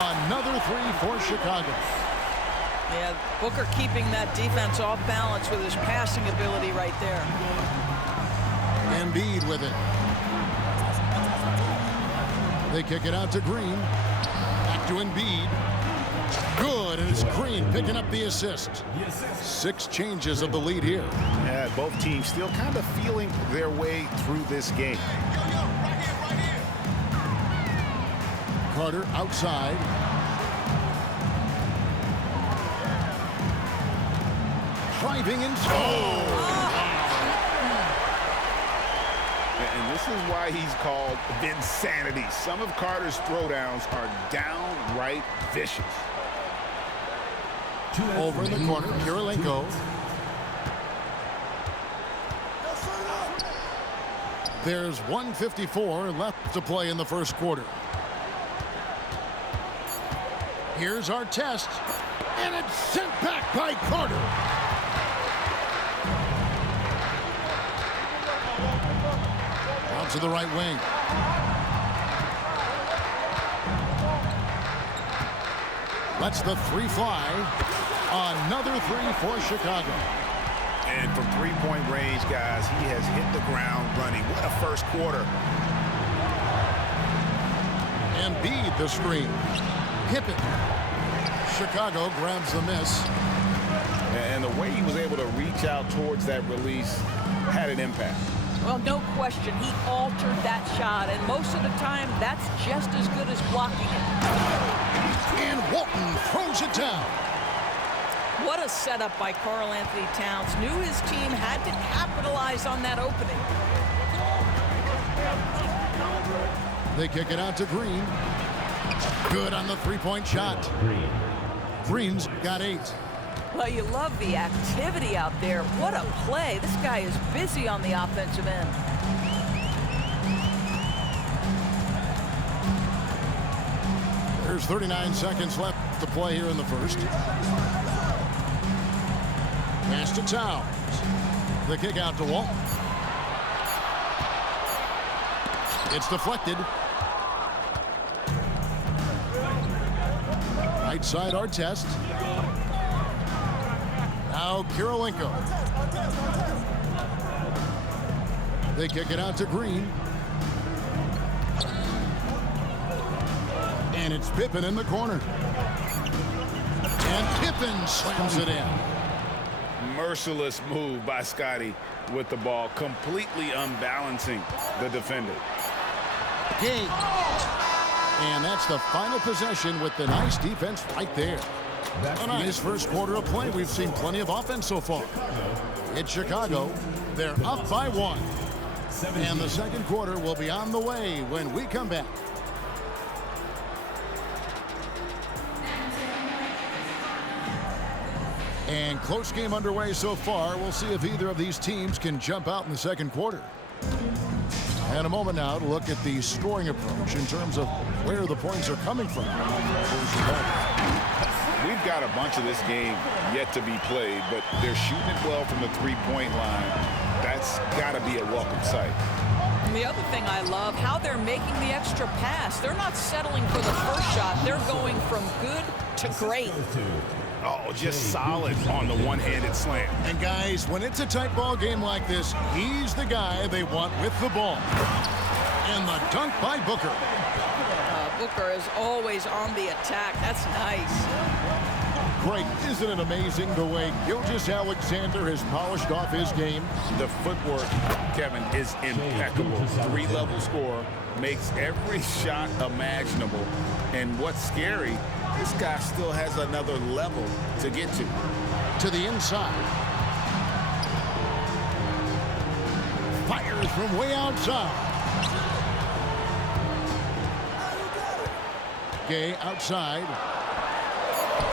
Another three for Chicago. Yeah, Booker keeping that defense off balance with his passing ability right there. Embiid with it. They kick it out to Green. Back to Embiid. Good, and it's Green picking up the assist. 6 changes of the lead here. Yeah, both teams still kind of feeling their way through this game. Carter outside. Driving and And this is why he's called Vinsanity. Some of Carter's throwdowns are downright vicious. Over in the corner, Kirilenko. There's 1:54 left to play in the first quarter. Here's our test, and it's sent back by Carter. Out to the right wing. Lets the three fly. Another three for Chicago. And from three-point range, guys, he has hit the ground running. What a first quarter. Embiid the screen. Pippen. Chicago grabs the miss. And the way he was able to reach out towards that release had an impact. Well, no question, he altered that shot, and most of the time, that's just as good as blocking it. And Walton throws it down. What a setup by Karl-Anthony Towns. Knew his team had to capitalize on that opening. They kick it out to Green. Good on the three-point shot. Green's got 8. Well, you love the activity out there. What a play. This guy is busy on the offensive end. There's 39 seconds left to play here in the first. Pass to Towns. The kick out to Walt. It's deflected. Right side Artest. Now Kirilenko. They kick it out to Green. And it's Pippen in the corner. And Pippen slams it in. Merciless move by Scotty with the ball, completely unbalancing the defender. Gay. And that's the final possession with the nice defense right there. A nice first quarter of play. We've seen plenty of offense so far. It's Chicago. They're up by 1. And the second quarter will be on the way when we come back. And close game underway so far. We'll see if either of these teams can jump out in the second quarter. And a moment now to look at the scoring approach in terms of where the points are coming from. We've got a bunch of this game yet to be played, but they're shooting it well from the three-point line. That's got to be a welcome sight. And the other thing I love, how they're making the extra pass. They're not settling for the first shot. They're going from good to great. Oh, just solid on the one-handed slam. And guys, when it's a tight ball game like this, he's the guy they want with the ball. And the dunk by Booker. Booker is always on the attack. That's nice. Great. Isn't it amazing the way Gilgeous-Alexander has polished off his game? The footwork, Kevin, is impeccable. 3-level scorer, makes every shot imaginable. And what's scary, this guy still has another level to get to. To the inside. Fires from way outside. Gay outside.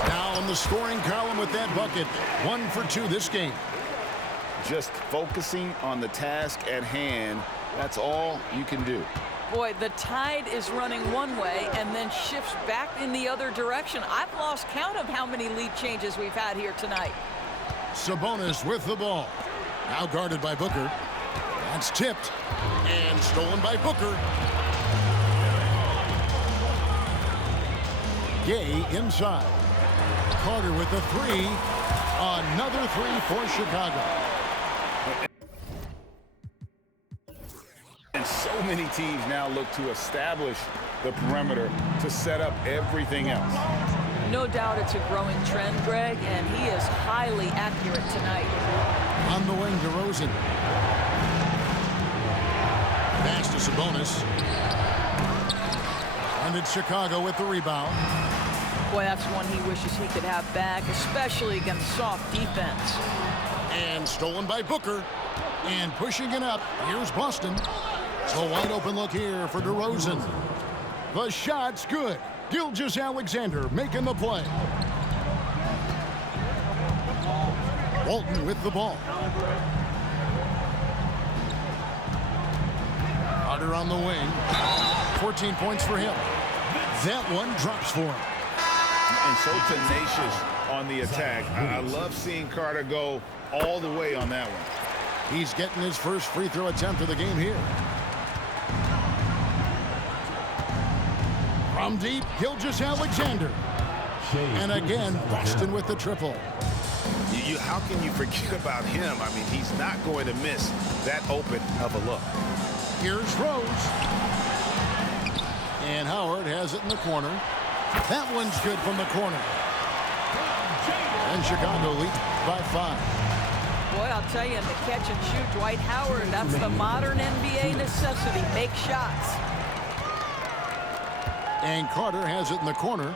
Now on the scoring column with that bucket. 1 for 2 this game. Just focusing on the task at hand, that's all you can do. Boy, the tide is running one way and then shifts back in the other direction. I've lost count of how many lead changes we've had here tonight. Sabonis with the ball. Now guarded by Booker. That's tipped and stolen by Booker. Gay inside. Carter with the three. Another three for Chicago. And so many teams now look to establish the perimeter to set up everything else. No doubt it's a growing trend, Greg, and he is highly accurate tonight. On the wing, DeRozan. Pass to Sabonis. And it's Chicago with the rebound. Boy, that's one he wishes he could have back, especially against soft defense. And stolen by Booker. And pushing it up. Here's Boston. So wide open look here for DeRozan. The shot's good. Gilgeous-Alexander making the play. Walton with the ball. Carter on the wing. 14 points for him. That one drops for him. And so tenacious on the attack. I love seeing Carter go all the way on that one. He's getting his first free throw attempt of the game here. From deep, Gilgeous-Alexander. And again, Boston with the triple. How can you forget about him? I mean, he's not going to miss that open of a look. Here's Rose. And Howard has it in the corner. That one's good from the corner. And Chicago leads by 5. Boy, I'll tell you, in the catch and shoot, Dwight Howard, that's the modern NBA necessity. Make shots. And Carter has it in the corner.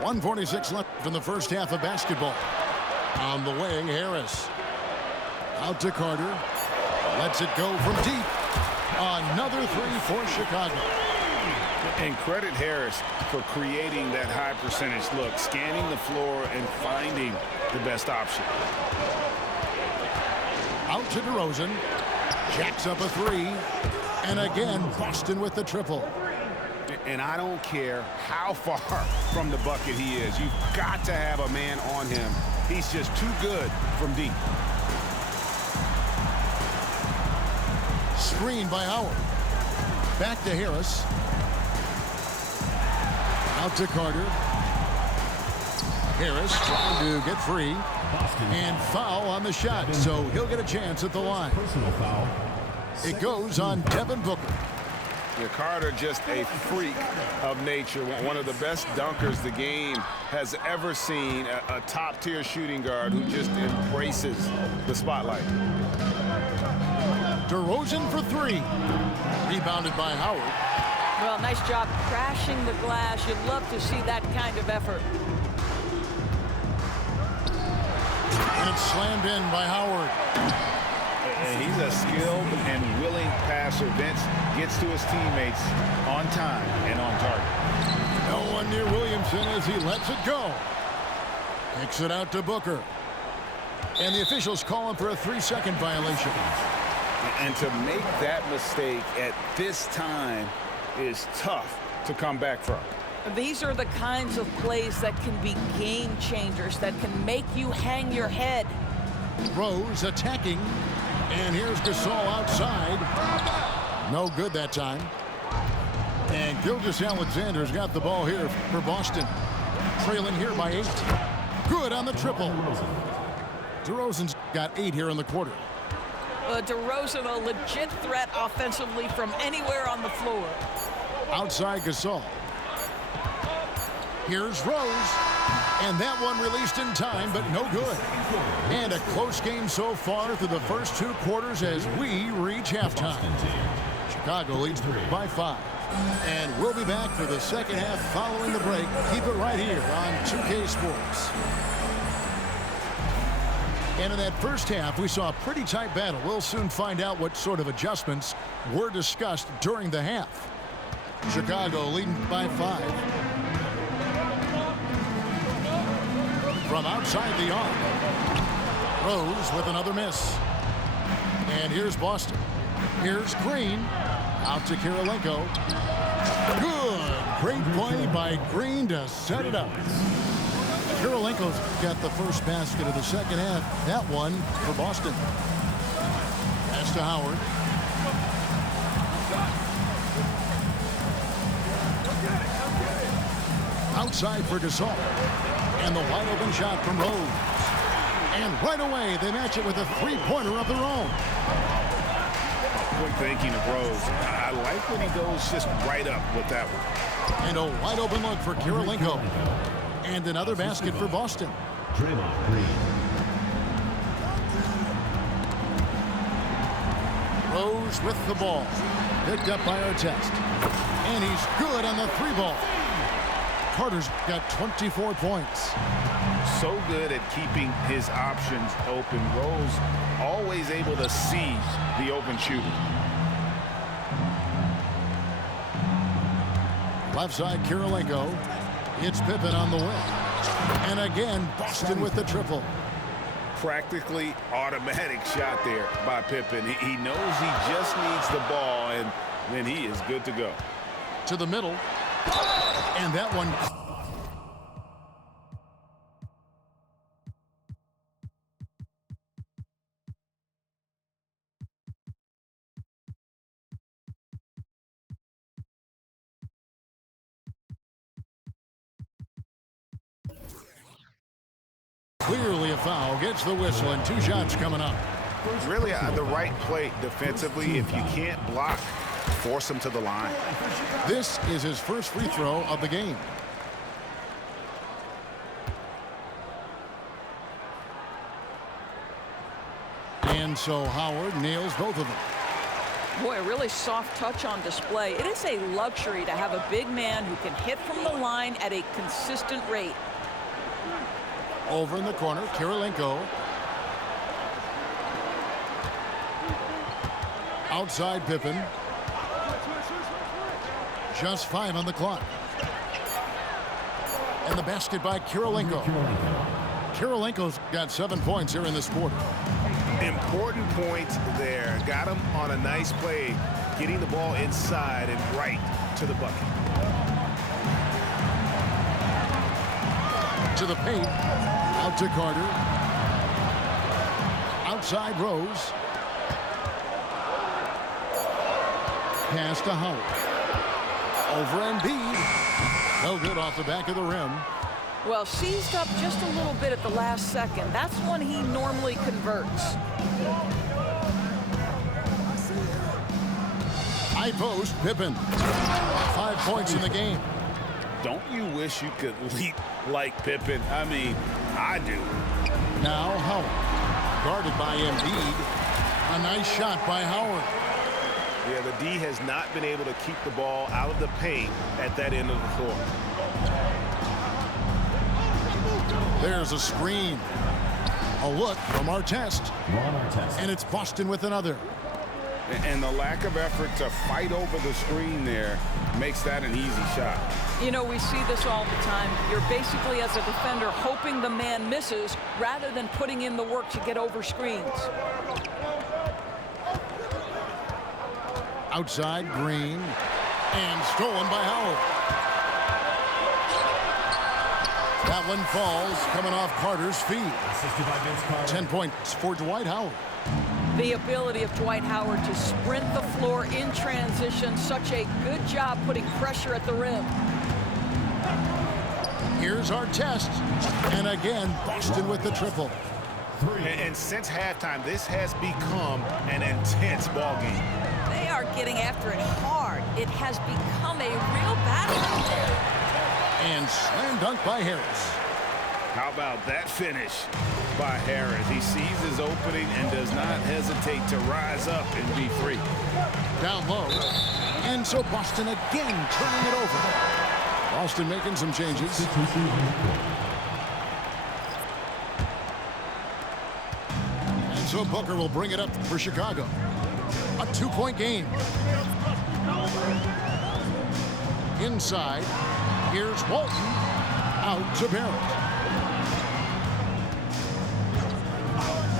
.146 left in the first half of basketball. On the wing, Harris. Out to Carter. Lets it go from deep. Another three for Chicago. And credit Harris for creating that high percentage look, scanning the floor and finding the best option. Out to DeRozan. Jacks up a three. And again, Boston with the triple. And I don't care how far from the bucket he is. You've got to have a man on him. He's just too good from deep. Screen by Howard. Back to Harris. Out to Carter. Harris trying to get free. And foul on the shot, so he'll get a chance at the line. Personal foul. It goes on Devin Booker. Yeah, Carter just a freak of nature, one of the best dunkers the game has ever seen, a top-tier shooting guard who just embraces the spotlight. DeRozan for three. Rebounded by Howard. Well, nice job crashing the glass. You'd love to see that kind of effort. And it's slammed in by Howard. And he's a skilled and willing passer. Vince gets to his teammates on time and on target. No one near Williamson as he lets it go. Kicks it out to Booker. And the officials call him for a 3-second violation. And to make that mistake at this time is tough to come back from. These are the kinds of plays that can be game changers, that can make you hang your head. Rose attacking. And here's Gasol outside. No good that time. And Gilgeous-Alexander's got the ball here for Boston. Trailing here by 8. Good on the triple. DeRozan's got 8 here in the quarter. DeRozan, a legit threat offensively from anywhere on the floor. Outside Gasol. Here's Rose. And that one released in time, but no good. And a close game so far through the first 2 quarters as we reach halftime. Chicago leads by 5. And we'll be back for the second half following the break. Keep it right here on 2K Sports. And in that first half, we saw a pretty tight battle. We'll soon find out what sort of adjustments were discussed during the half. Chicago leading by 5. From outside the arc. Rose with another miss. And here's Boston. Here's Green. Out to Kirilenko. Good. Great play by Green to set it up. Kirilenko's got the first basket of the second half. That one for Boston. to Howard. Outside for Gasol. And the wide open shot from Rose. And right away, they match it with a three-pointer of their own. Quick thinking of Rose. I like when he goes just right up with that one. And a wide open look for Kirilenko. And another basket for Boston. Draymond Green. Rose with the ball. Picked up by Artest. And he's good on the three ball. Carter's got 24 points. So good at keeping his options open. Rose always able to see the open shooter. Left side, Kirilenko. It's Pippen on the wing. And again, Boston with the triple. Practically automatic shot there by Pippen. He knows he just needs the ball, and then he is good to go. To the middle. And that one. Clearly a foul. Gets the whistle, and 2 shots coming up. Really the right play defensively. If you can't block, force him to the line. This is his first free throw of the game. And so Howard nails both of them. Boy, a really soft touch on display. It is a luxury to have a big man who can hit from the line at a consistent rate. Over in the corner, Kirilenko. Outside Pippen. Just 5 on the clock. And the basket by Kirilenko. Kirilenko's got 7 points here in this quarter. Important point there. Got him on a nice play, getting the ball inside and right to the bucket. To the paint. Out to Carter. Outside Rose. Pass to Howard. Over Embiid. No good off the back of the rim. Well, seized up just a little bit at the last second. That's when he normally converts. High post, Pippen. 5 points in the game. Don't you wish you could leap like Pippen? I mean, I do. Now Howard. Guarded by Embiid. A nice shot by Howard. Yeah, the D has not been able to keep the ball out of the paint at that end of the floor. There's a screen. A look from Artest. And it's Boston with another. And the lack of effort to fight over the screen there makes that an easy shot. You know, we see this all the time. You're basically, as a defender, hoping the man misses rather than putting in the work to get over screens. Outside, Green. And stolen by Howard. That one falls, coming off Carter's feet. 10 points for Dwight Howard. The ability of Dwight Howard to sprint the floor in transition, such a good job putting pressure at the rim. Here's Artest. And again, Boston with the triple. And since halftime, this has become an intense ball game. They are getting after it hard. It has become a real battle out there. And slam dunk by Harris. How about that finish by Harris? He sees his opening and does not hesitate to rise up and be free. Down low. And so Boston again turning it over. Boston making some changes. And so Booker will bring it up for Chicago. A 2-point game. Inside. Here's Walton. Out to Barrett.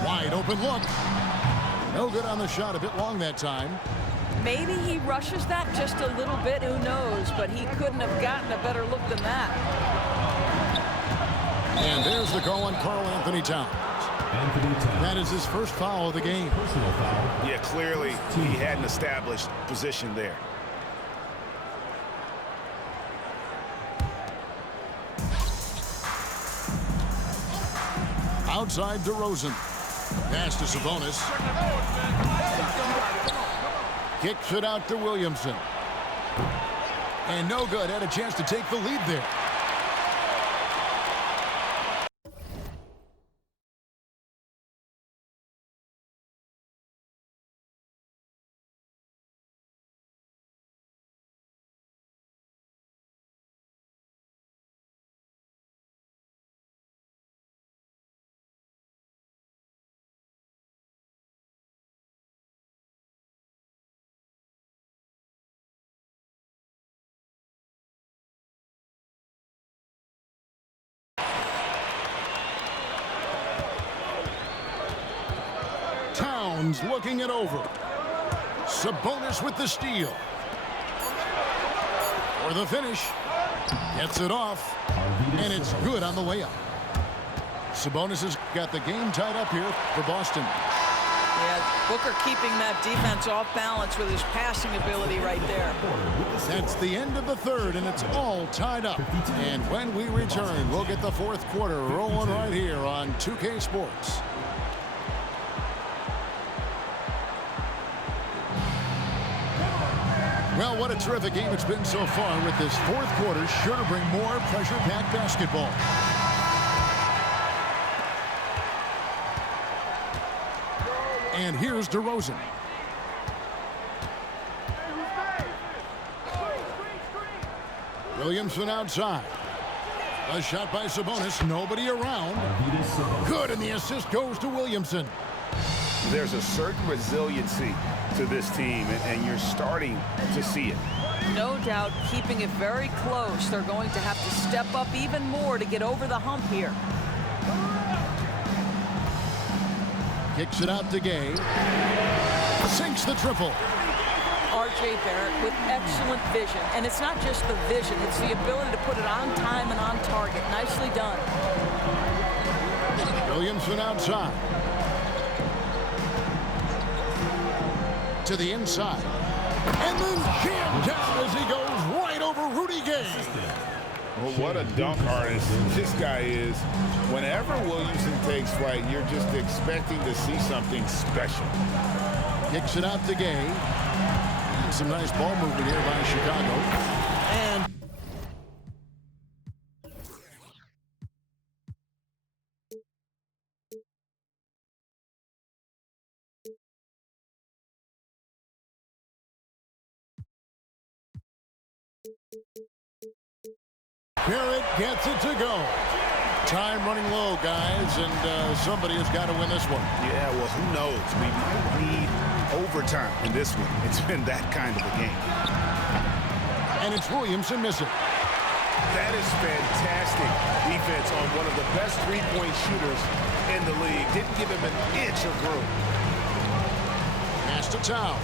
Wide open look. No good on the shot. A bit long that time. Maybe he rushes that just a little bit. Who knows? But he couldn't have gotten a better look than that. And there's the call on Karl Anthony Towns. That is his first foul of the game. Yeah, clearly he had an established position there. Outside DeRozan. Pass to Sabonis. Kicks it out to Williamson. And no good. Had a chance to take the lead there. Towns looking it over. Sabonis with the steal. For the finish. Gets it off. And it's good on the way up. Sabonis has got the game tied up here for Boston. Yeah, Booker keeping that defense off balance with his passing ability right there. That's the end of the third, and it's all tied up. And when we return, we'll get the fourth quarter rolling right here on 2K Sports. Well, what a terrific game it's been so far, with this fourth quarter sure to bring more pressure-packed basketball. And here's DeRozan. Williamson outside. A shot by Sabonis. Nobody around. Good, and the assist goes to Williamson. There's a certain resiliency to this team, and you're starting to see it. No doubt keeping it very close. They're going to have to step up even more to get over the hump here. Kicks it out to Gay. Sinks the triple. R.J. Barrett with excellent vision. And it's not just the vision, it's the ability to put it on time and on target. Nicely done. Williamson outside. To the inside. And then jammed down as he goes right over Rudy Gay. Well, what a dunk artist this guy is. Whenever Williamson takes flight, you're just expecting to see something special. Kicks it out to Gay. And some nice ball movement here by Chicago. And Barrett gets it to go. Time running low, guys, and somebody has got to win this one. Yeah, well, who knows? We might need overtime in this one. It's been that kind of a game. And it's Williamson missing. That is fantastic defense on one of the best three-point shooters in the league. Didn't give him an inch of room. Pass to Towns.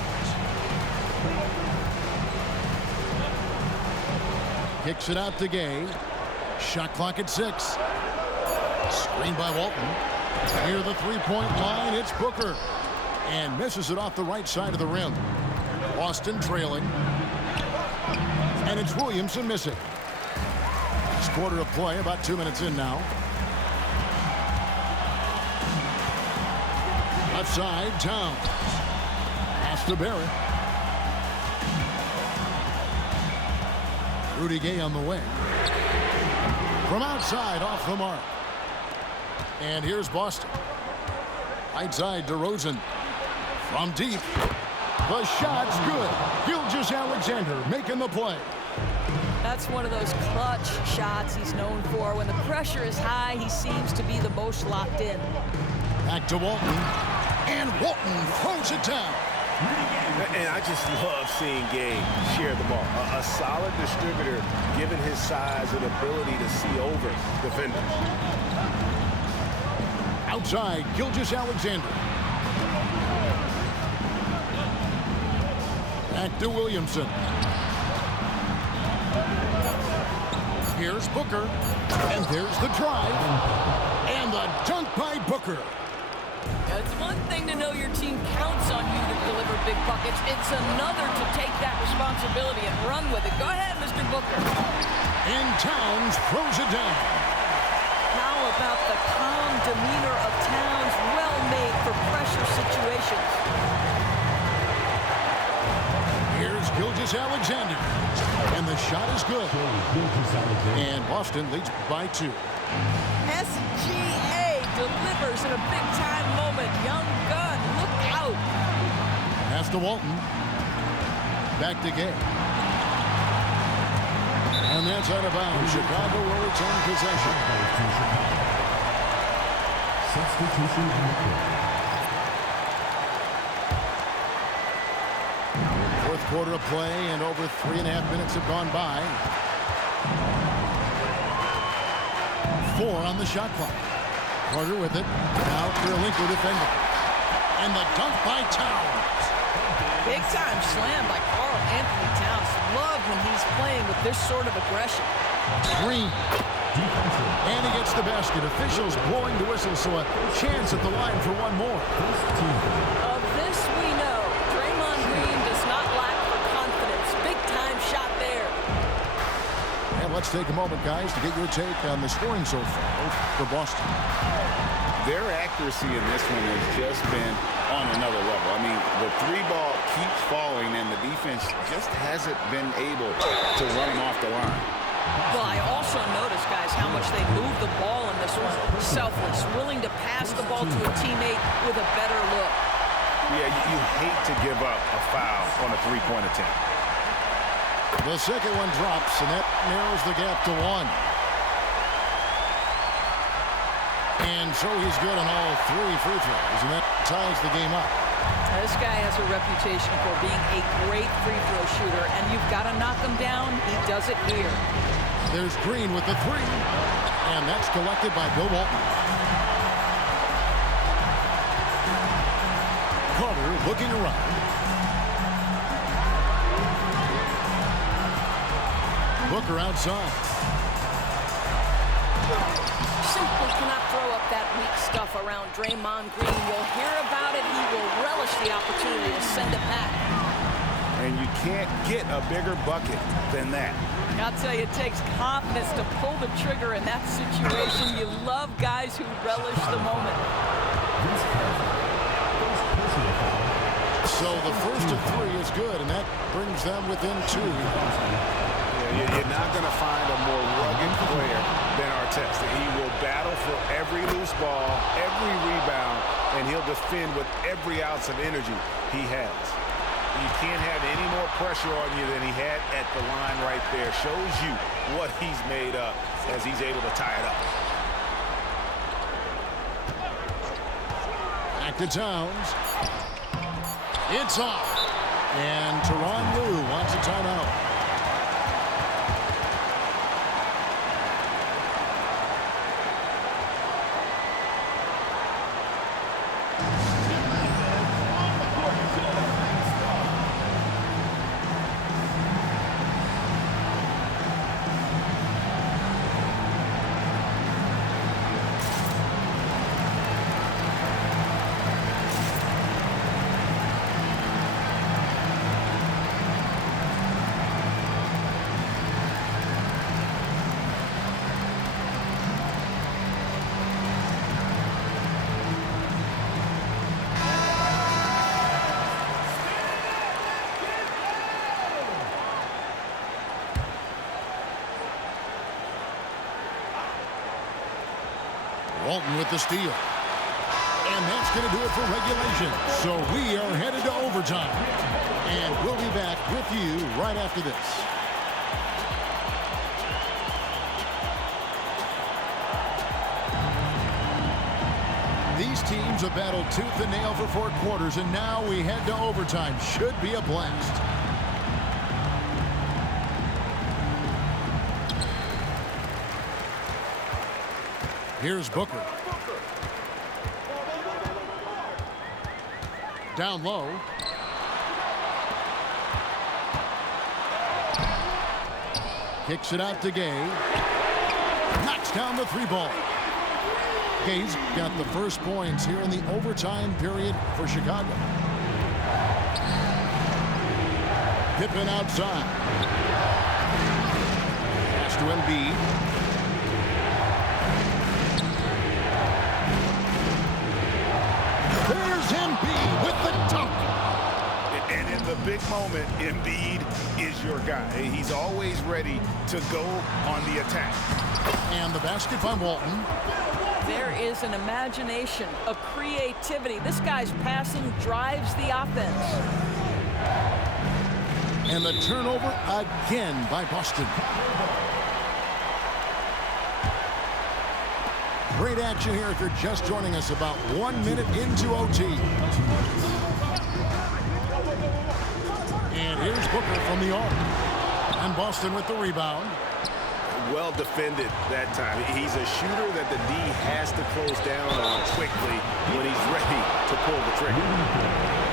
Kicks it out to Gay. Shot clock at 6. Screen by Walton. Near the three-point line, it's Booker. And misses it off the right side of the rim. Boston trailing. And it's Williamson missing. This quarter of play, about 2 minutes in now. Left side, Towns. Pass to Barrett. Rudy Gay on the way. From outside, off the mark. And here's Boston. Right side, DeRozan. From deep. The shot's good. Gilgeous-Alexander making the play. That's one of those clutch shots he's known for. When the pressure is high, he seems to be the most locked in. Back to Walton. And Walton throws it down. And I just love seeing Gay share the ball. A solid distributor, given his size and ability to see over defenders. Outside, Gilgeous-Alexander. Back to Williamson. Here's Booker. And there's the drive. And the dunk by Booker. It's one thing to know your team counts on you to deliver big buckets. It's another to take that responsibility and run with it. Go ahead, Mr. Booker. And Towns throws it down. How about the calm demeanor of Towns? Well made for pressure situations. Here's Gilgeous-Alexander. And the shot is good. And Boston leads by 2. SGA delivers in a big-time moment. Young gun, look out. Pass to Walton. Back to Gay. And that's out of bounds. Chicago will return possession. Substitution on the court. Fourth quarter of play, and over 3.5 minutes have gone by. 4 on the shot clock. Carter with it. Now Kirilenko defending. And the dunk by Towns. Big-time slam by Karl Anthony Towns. Love when he's playing with this sort of aggression. Green. And he gets the basket. Officials blowing the whistle, so a chance at the line for one more. Of this we know. Draymond Green does not lack for confidence. Big-time shot there. And let's take a moment, guys, to get your take on the scoring so far for Boston. Their accuracy in this one has just been on another level. I mean, the 3-ball keeps falling, and the defense just hasn't been able to run them off the line. Well, I also noticed, guys, how much they move the ball in this one. Selfless, willing to pass the ball to a teammate with a better look. Yeah, you hate to give up a foul on a 3-point attempt. The second one drops, and that narrows the gap to 1. And so he's good on all 3 free throws, and that ties the game up. This guy has a reputation for being a great free throw shooter, and you've got to knock him down. He does it here. There's Green with the 3, and that's collected by Bill Walton. Carter looking around. Booker outside. Simply cannot throw up that weak stuff around Draymond Green. You'll hear about it. He will relish the opportunity to send it back. And you can't get a bigger bucket than that. I'll tell you, it takes confidence to pull the trigger in that situation. You love guys who relish the moment. So the first of 3 is good, and that brings them within 2. You're not going to find a more rugged player than Artest. He will battle for every loose ball, every rebound, and he'll defend with every ounce of energy he has. You can't have any more pressure on you than he had at the line right there. Shows you what he's made up as he's able to tie it up. Back to Towns. It's off. And Tyronn Lue wants a timeout. Walton with the steal. And that's going to do it for regulation. So we are headed to overtime. And we'll be back with you right after this. These teams have battled tooth and nail for 4 quarters, and now we head to overtime. Should be a blast. Here's Booker. Down low. Kicks it out to Gay. Knocks down the 3 ball. Gay's got the first points here in the overtime period for Chicago. Pippen outside. Pass to Embiid. There's Embiid with the dunk. And in the big moment, Embiid is your guy. He's always ready to go on the attack. And the basket by Walton. There is an imagination, a creativity. This guy's passing drives the offense. And the turnover again by Boston. Great action here if you're just joining us, about 1 minute into OT. And here's Booker from the arc. And Boston with the rebound. Well defended that time. He's a shooter that the D has to close down on quickly when he's ready to pull the trigger.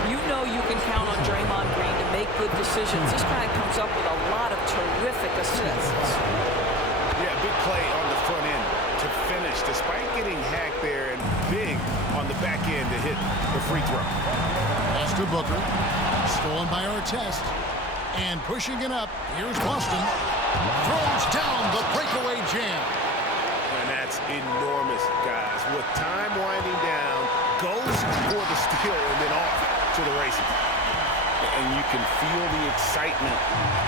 You know you can count on Draymond Green to make good decisions. This guy comes up with a lot of terrific assists. Yeah, big play on the front end to finish despite getting hacked there, and big on the back end to hit the free throw. Pass to Booker. Stolen by Artest. And pushing it up. Here's Boston. Throws down the breakaway jam. And that's enormous, guys. With time winding down, goes for the steal and then off to the races. And you can feel the excitement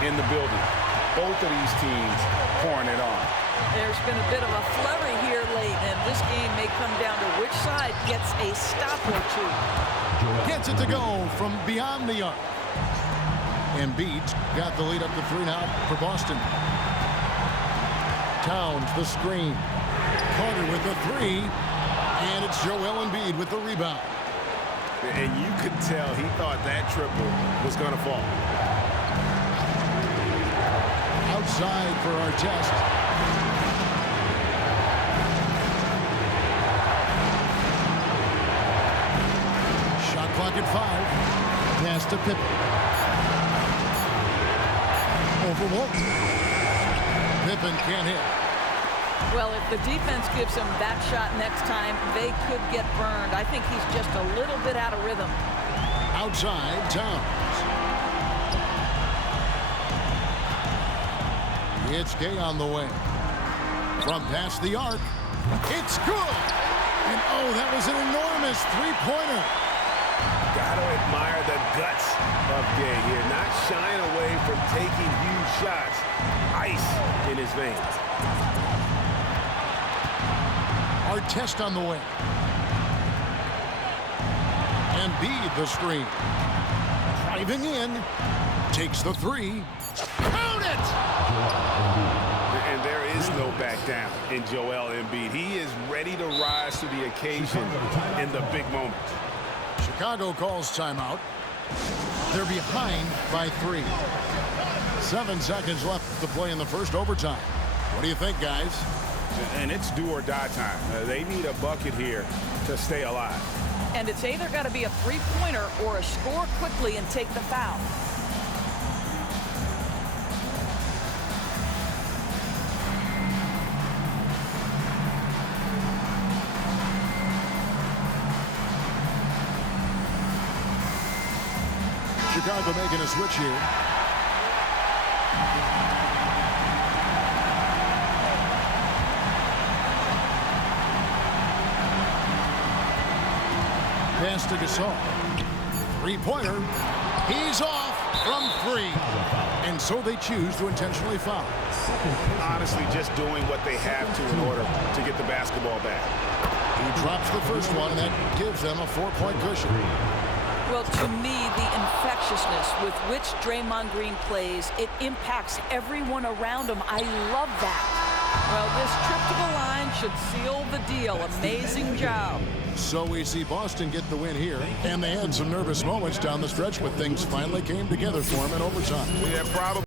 in the building. Both of these teams pouring it on. There's been a bit of a flurry here late, and this game may come down to which side gets a stop or two. Gets it to go from beyond the arc. Embiid's got the lead up to 3 now for Boston. Towns the screen. Carter with the 3. And it's Joel Embiid with the rebound. And you could tell he thought that triple was going to fall. Outside for Artest. Shot clock at 5. Pass to Pippen. Over Walton. Pippen can't hit. Well, if the defense gives him that shot next time, they could get burned. I think he's just a little bit out of rhythm. Outside, Towns. It's Gay on the way. From past the arc. It's good! And oh, that was an enormous three-pointer. Got to admire the guts of Gay here, not shying away from taking huge shots. Ice in his veins. Artest on the way. Embiid the screen. Driving in. Takes the 3. Count it! And there is no back down in Joel Embiid. He is ready to rise to the occasion in the big moment. Chicago calls timeout. They're behind by 3. 7 seconds left to play in the first overtime. What do you think, guys? And it's do or die time. They need a bucket here to stay alive. And it's either got to be a three-pointer or a score quickly and take the foul. Chicago making a switch here. Pass to Gasol. Three-pointer. He's off from 3. And so they choose to intentionally foul. Honestly, just doing what they have to in order to get the basketball back. He drops the first one, and that gives them a 4-point cushion. Well, to me, the infectiousness with which Draymond Green plays, it impacts everyone around him. I love that. Well, this trip to the line should seal the deal. Amazing job. So we see Boston get the win here, and they had some nervous moments down the stretch, but things finally came together for them in overtime. Yeah, probably.